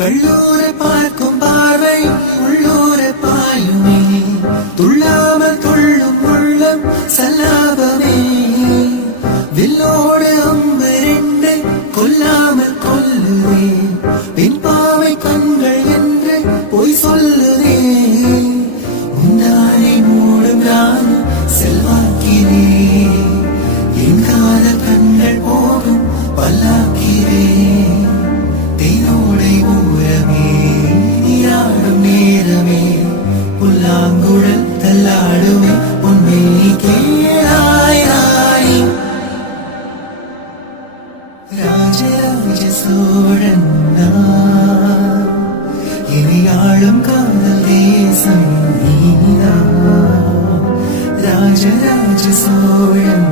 கள்ளூரை பார்க்கும் பார்வை உள்ளூரை பாயுமே, துள்ளாமல் துள்ளும் உள்ளம் சல்லாபமே. வில்லோடு அம்பு ரெண்டு கொல்லாமல் கொல்லுதே, பெண் பாவை கண்கள் என்று பொய் சொல்லுதே. உன்னானை மூடும் நான் செல்வாக்கிறே, என் காதல் கண்கள் போகும் பல்லாக்கிறே. தேனோடை ஊரமே நீராடும் நேரமே, புல்லாங்குழல் தள்ளாடுமே உன்னை கேளாய் ராணி. ராஜராஜ சோழன் நான், இனி ஆளும் காதல் தேசம் நீதான். ராஜராஜ சோழன்